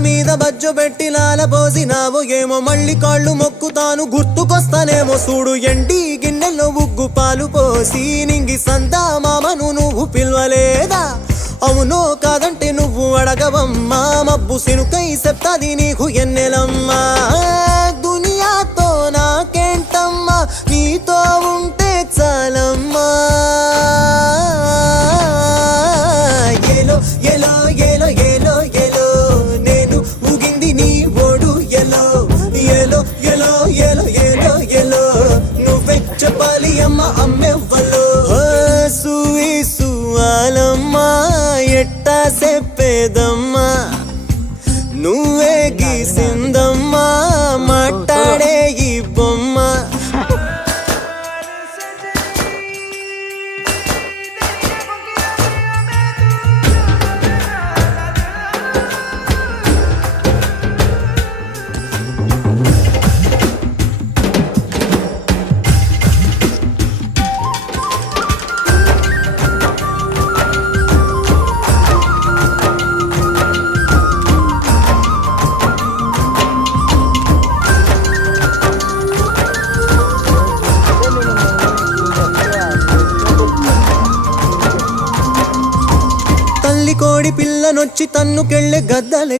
మీద బజ్జు పెట్టి లాల పోసినావు ఏమో మళ్ళీ కాళ్ళు మొక్కుతాను గుర్తుకొస్తానేమో చూడు ఎండి గిన్నెల్లో ఉగ్గు పాలు పోసి నింగి సంతా మామను నువ్వు పిలవలేదా అవునో కాదంటే నువ్వు అడగవమ్మా మబ్బు సినుకై చెప్తాది నీకు ఎన్నెలమ్మా దునియాతో నాకేంటమ్మా నీతో ఉంటే చాలమ్మా ఏలో ఏలో ఏలో ఏలో ఏలో నేను ఊగింది నీ ఓడు ఎలో ఏలో ఏలో ఏలో ఏలో ఏలో నువ్వే చెప్పాలి అమ్మ అమ్మెవ్వలో సువి సువాలమ్మా ఎట్టా చెప్పేదమ్మా నువ్వే గీసిందమ్మా మాట్లాడే ఈ బొమ్మ కోడి పిల్లనొచ్చి తన్నుకెళ్ళే గద్దలే